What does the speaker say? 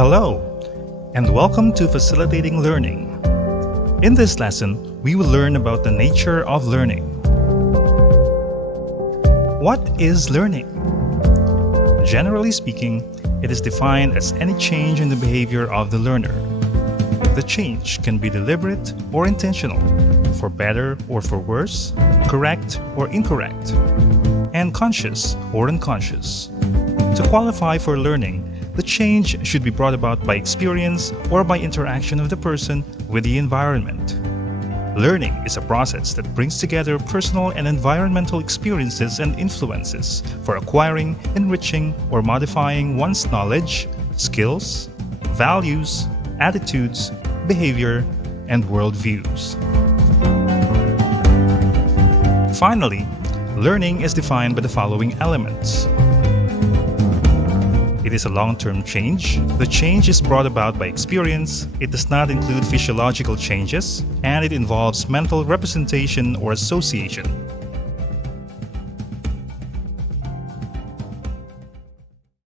Hello, and welcome to Facilitating Learning. In this lesson, we will learn about the nature of learning. What is learning? Generally speaking, it is defined as any change in the behavior of the learner. The change can be deliberate or intentional, for better or for worse, correct or incorrect, and conscious or unconscious. To qualify for learning, the change should be brought about by experience or by interaction of the person with the environment. Learning is a process that brings together personal and environmental experiences and influences for acquiring, enriching, or modifying one's knowledge, skills, values, attitudes, behavior, and worldviews. Finally, learning is defined by the following elements. It is a long-term change. The change is brought about by experience. It does not include physiological changes, and it involves mental representation or association.